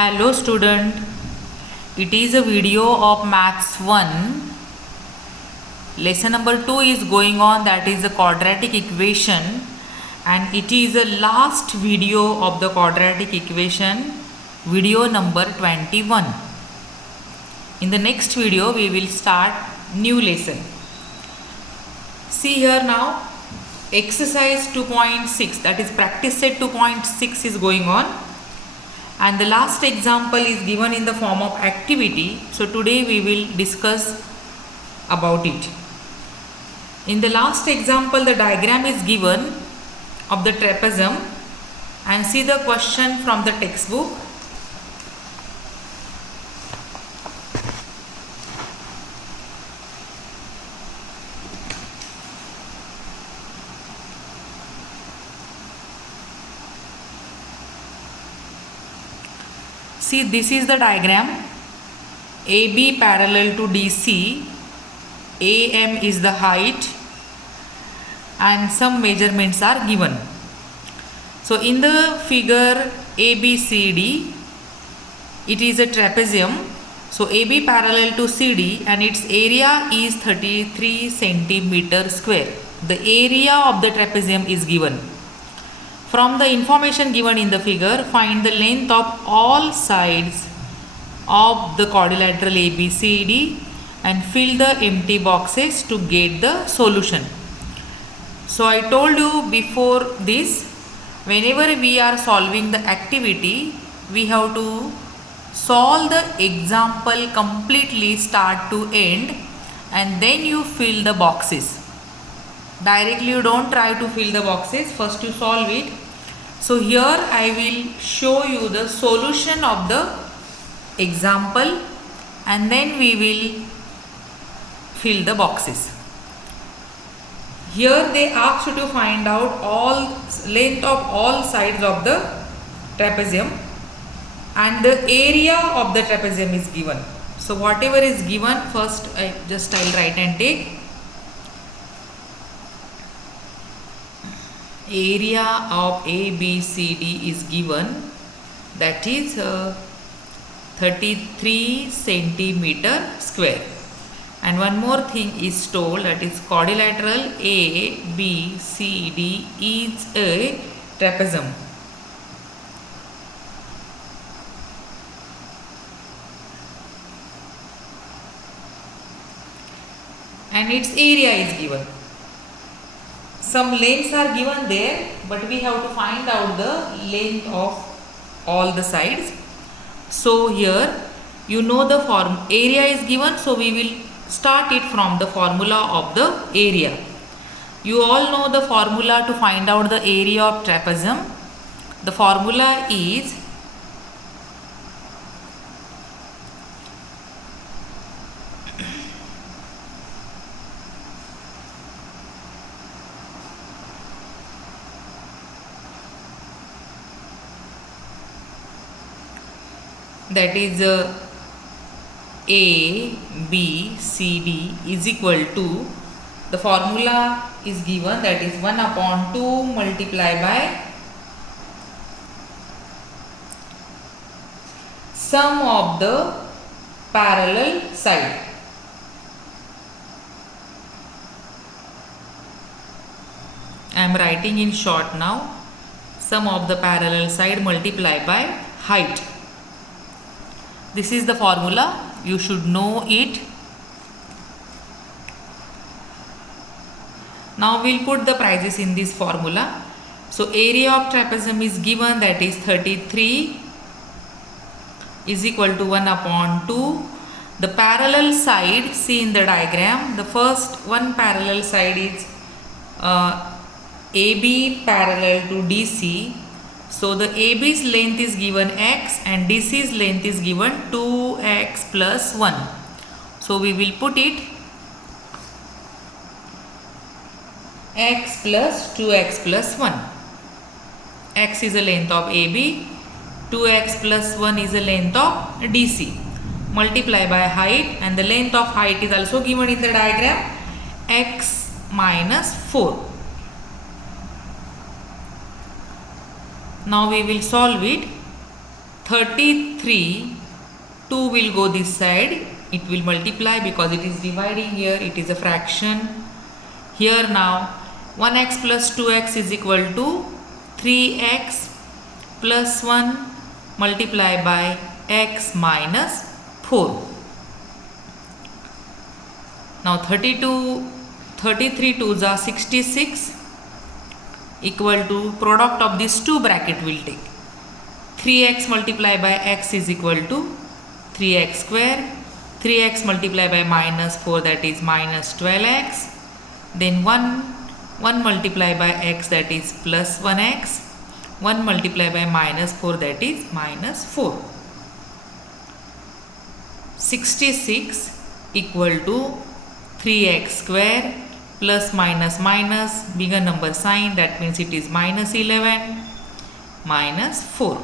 Hello student, it is a video of Maths 1. Lesson number 2 is going on, that is the quadratic equation, and it is the last video of the quadratic equation, video number 21. In the next video we will start new lesson. See here now, exercise 2.6, that is practice set 2.6 is going on. And the last example is given in the form of activity. So today we will discuss about it. In the last example, the diagram is given of the trapezium, and see the question from the textbook. See, this is the diagram. AB parallel to DC, AM is the height, and some measurements are given. So in the figure ABCD, it is a trapezium. So AB parallel to CD and its area is 33 centimeter square. The area of the trapezium is given. From the information given in the figure, find the length of all sides of the quadrilateral ABCD and fill the empty boxes to get the solution. So I told you before this, whenever we are solving the activity, we have to solve the example completely start to end, and then you fill the boxes. Directly you don't try to fill the boxes, first you solve it. So here I will show you the solution of the example, and then we will fill the boxes. Here they asked you to find out all length of all sides of the trapezium, and the area of the trapezium is given. So whatever is given, first I'll write and take. Area of ABCD is given, that is 33 centimeter square. And one more thing is told, that is quadrilateral ABCD is a trapezium. And its area is given. Some lengths are given there, but we have to find out the length of all the sides. So here you know the area is given, so we will start it from the formula of the area. You all know the formula to find out the area of trapezium. The formula is that is A, B, C, D is equal to, the formula is given, that is 1 upon 2 multiplied by sum of the parallel side. I am writing in short now. Sum of the parallel side multiplied by height. This is the formula, you should know it. Now we'll put the prices in this formula. So area of trapezium is given, that is 33 is equal to 1 upon 2. The parallel side, see in the diagram, the first one parallel side is AB parallel to DC. So the AB's length is given x and DC's length is given 2x plus 1. So we will put it x plus 2x plus 1. X is the length of AB, 2x plus 1 is the length of DC. Multiply by height, and the length of height is also given in the diagram, x minus 4. Now we will solve it. 33, 2 will go this side. It will multiply because it is dividing here. It is a fraction. Here now 1x plus 2x is equal to 3x plus 1 multiplied by x minus 4. Now 33 2s are 66 equal to product of these two bracket will take. 3x multiplied by x is equal to 3x square. 3x multiplied by minus 4, that is minus 12x. Then 1 multiplied by x, that is plus 1x. 1 multiplied by minus 4, that is minus 4. 66 equal to 3x square plus minus minus, bigger number sign, that means it is minus 11 minus 4.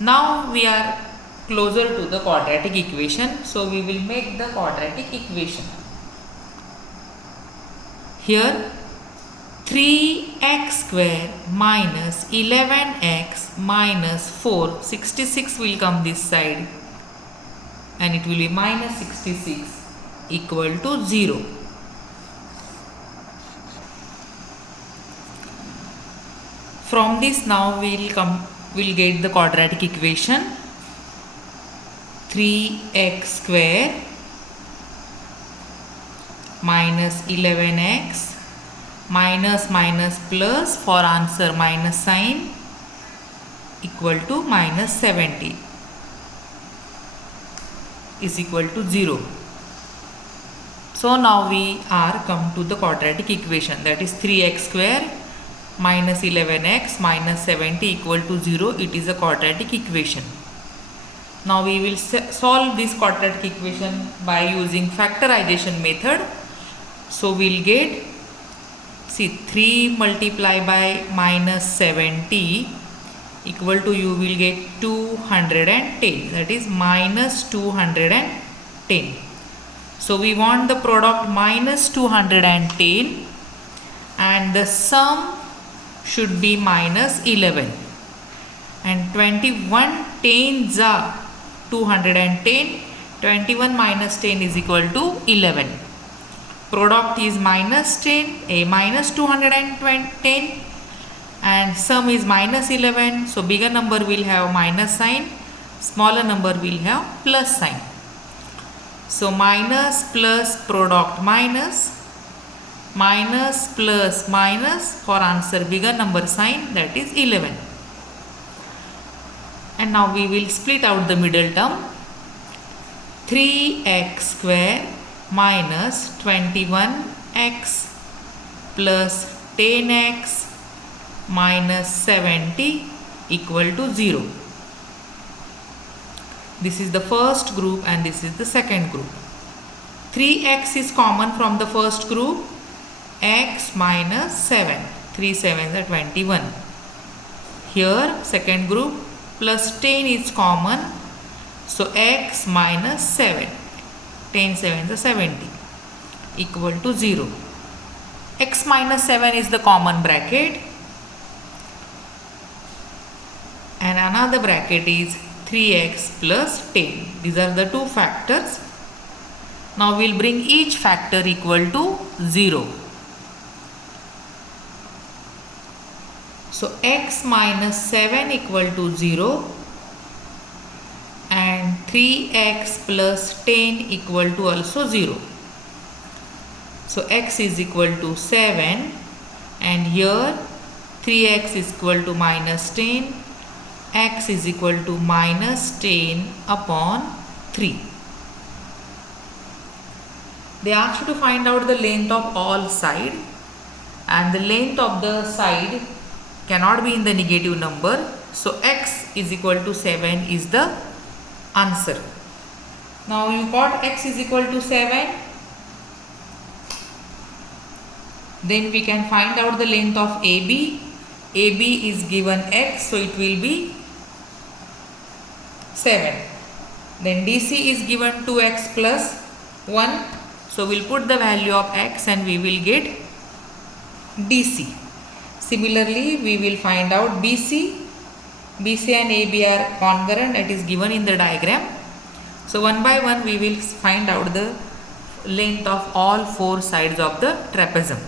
Now we are closer to the quadratic equation, so we will make the quadratic equation. Here 3x square minus 11x minus 4, 66 will come this side and it will be minus 66 equal to 0. From this now we'll get the quadratic equation. 3x square minus 11x minus minus plus, for answer minus sign, equal to minus 70 is equal to 0. So now we are come to the quadratic equation, that is 3x square minus 11x minus 70 equal to 0. It is a quadratic equation. Now we will solve this quadratic equation by using factorization method. So we'll get, see, 3 multiplied by minus 70 equal to, you will get 210, that is minus 210. So we want the product minus 210 and the sum should be minus 11, and 21 tens are 210. 21 minus 10 is equal to 11. Product is minus 10, a minus 210, and sum is minus 11. So bigger number will have minus sign, smaller number will have plus sign. So minus plus product minus, minus plus minus, for answer bigger number sign, that is 11. And now we will split out the middle term. 3x square minus 21x plus 10x minus 70 equal to 0. This is the first group and this is the second group. 3x is common from the first group. X minus 7. 3 7s are 21. Here second group, plus 10 is common. So x minus 7. 10 7s are 70 equal to 0. X minus 7 is the common bracket. And another bracket is 3x plus 10. These are the two factors. Now we will bring each factor equal to 0. So x minus 7 equal to 0 and 3x plus 10 equal to also 0. So x is equal to 7 and here 3x is equal to minus 10. X is equal to minus 10 upon 3. They asked you to find out the length of all side, and the length of the side cannot be in the negative number. So x is equal to 7 is the answer. Now you got x is equal to 7. Then we can find out the length of AB. AB is given x, so it will be 7. Then DC is given 2x plus 1. So we'll put the value of x and we will get DC. Similarly, we will find out BC. BC and AB are congruent, it is given in the diagram. So one by one we will find out the length of all four sides of the trapezium.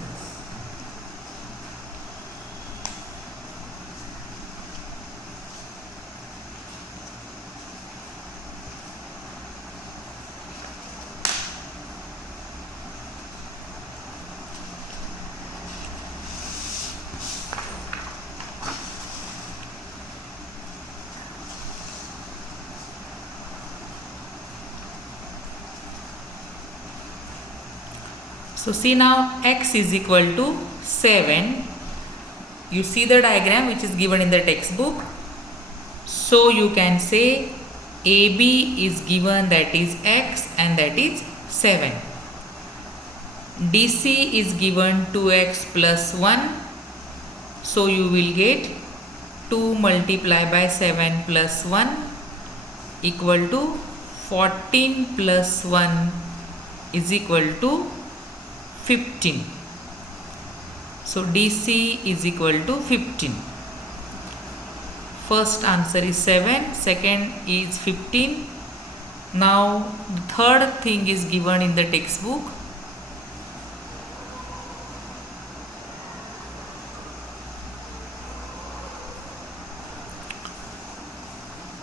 So see now, x is equal to 7. You see the diagram which is given in the textbook. So you can say AB is given, that is x, and that is 7. DC is given 2x plus 1. So you will get 2 multiplied by 7 plus 1 equal to 14 plus 1 is equal to 15. So DC is equal to 15. First answer is 7, second is 15. Now the third thing is given in the textbook.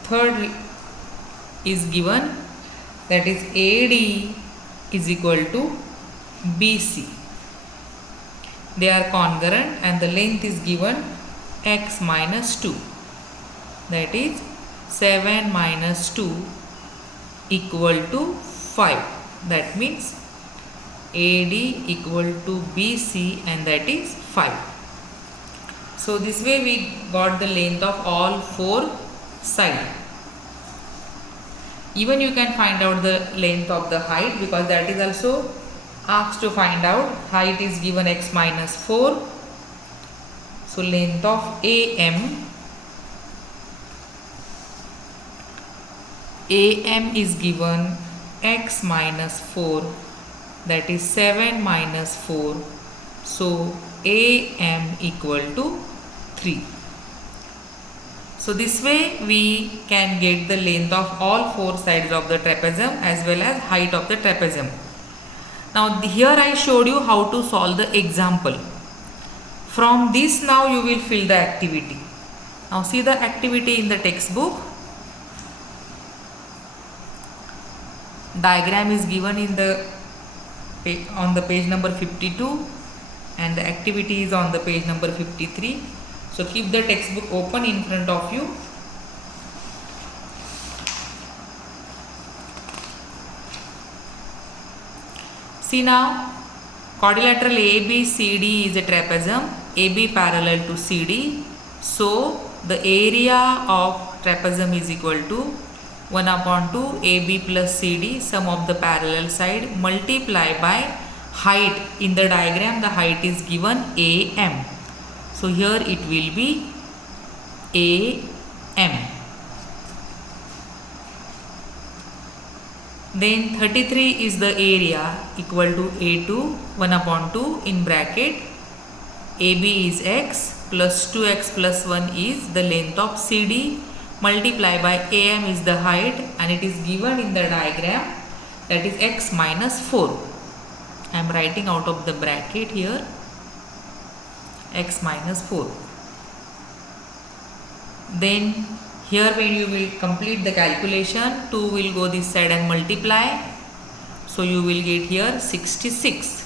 Third is given, that is AD is equal to BC. They are congruent and the length is given x minus 2. That is 7 minus 2 equal to 5. That means AD equal to BC, and that is 5. So this way we got the length of all four sides. Even you can find out the length of the height, because that is also asked to find out. Height is given x minus 4. So length of AM is given x minus 4, that is 7 minus 4. So AM equal to 3. So this way we can get the length of all four sides of the trapezium as well as height of the trapezium. Now here I showed you how to solve the example. From this now you will fill the activity. Now see the activity in the textbook. Diagram is given in the on the page number 52 and the activity is on the page number 53. So keep the textbook open in front of you. See now, quadrilateral ABCD is a trapezium, AB parallel to CD. So the area of trapezium is equal to 1 upon 2 AB plus CD, sum of the parallel side, multiply by height. In the diagram the height is given AM. So here it will be AM. Then 33 is the area, equal to A2, 1 upon 2 in bracket. AB is x plus 2x plus 1 is the length of CD, multiply by AM is the height, and it is given in the diagram, that is x minus 4. I am writing out of the bracket here, x minus 4. Then here when you will complete the calculation, 2 will go this side and multiply. So you will get here 66.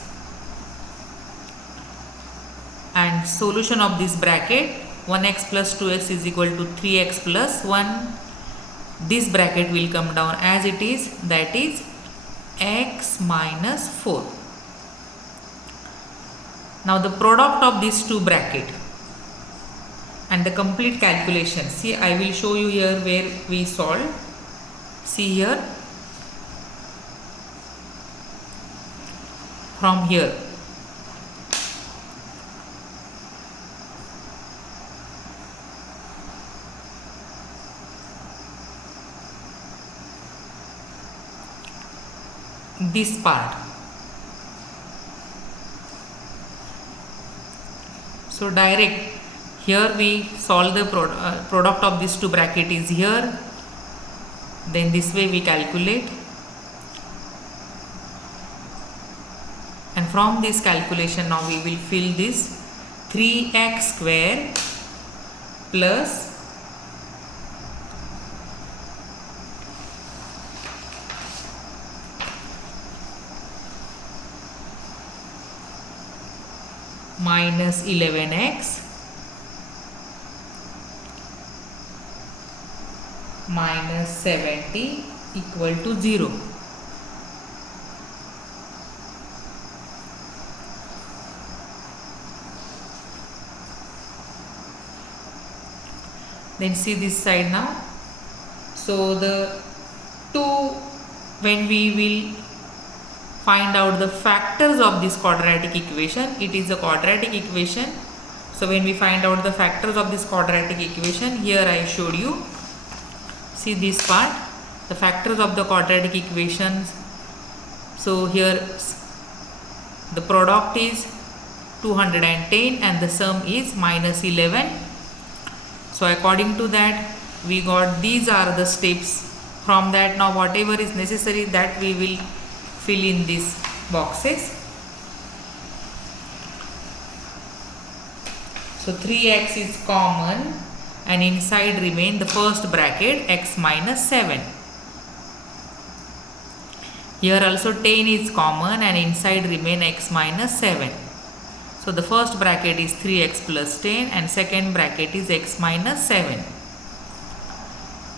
And solution of this bracket, 1x plus 2x is equal to 3x plus 1. This bracket will come down as it is, that is x minus 4. Now the product of these two brackets and the complete calculation. See, I will show you here where we solve. See here, from here. This part. So direct Here we solve the product of these two bracket is here. Then this way we calculate. And from this calculation now we will fill this 3x square plus minus 11x minus 70 equal to 0. Then see this side now. So the when we will find out the factors of this quadratic equation, it is a quadratic equation. So when we find out the factors of this quadratic equation, here I showed you. See this part, the factors of the quadratic equations. So here the product is 210 and the sum is minus 11. So according to that we got these are the steps. From that now whatever is necessary that we will fill in these boxes. So 3x is common and inside remain the first bracket x minus 7. Here also 10 is common and inside remain x minus 7. So the first bracket is 3x plus 10 and second bracket is x minus 7.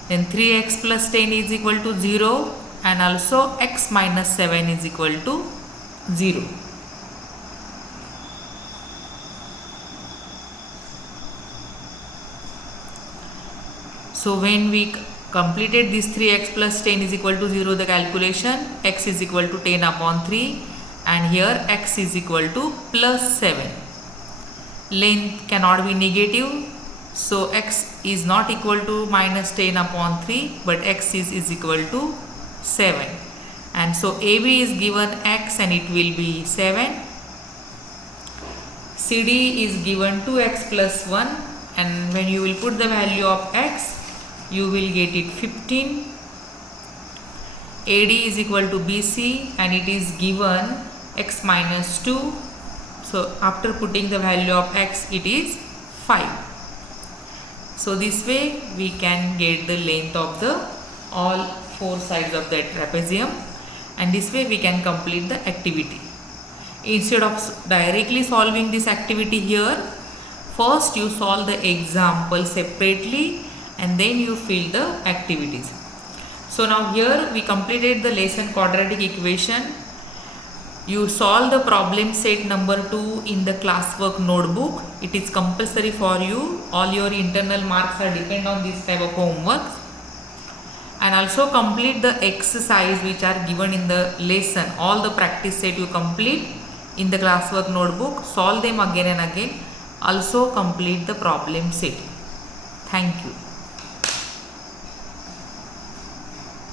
Then 3x plus 10 is equal to 0 and also x minus 7 is equal to 0. So when we completed this 3x plus 10 is equal to 0 the calculation, x is equal to 10 upon 3 and here x is equal to plus 7. Length cannot be negative, so x is not equal to minus 10 upon 3 but x is equal to 7. And so AB is given x and it will be 7. CD is given 2x plus 1 and when you will put the value of x you will get it 15. AD is equal to BC and it is given x minus 2. So after putting the value of x it is 5. So this way we can get the length of the all four sides of the trapezium and this way we can complete the activity. Instead of directly solving this activity here, first you solve the example separately and then you fill the activities. So now here we completed the lesson quadratic equation. You solve the problem set number 2 in the classwork notebook. It is compulsory for you. All your internal marks are depend on this type of homework. And also complete the exercise which are given in the lesson. All the practice set you complete in the classwork notebook. Solve them again and again. Also complete the problem set. Thank you.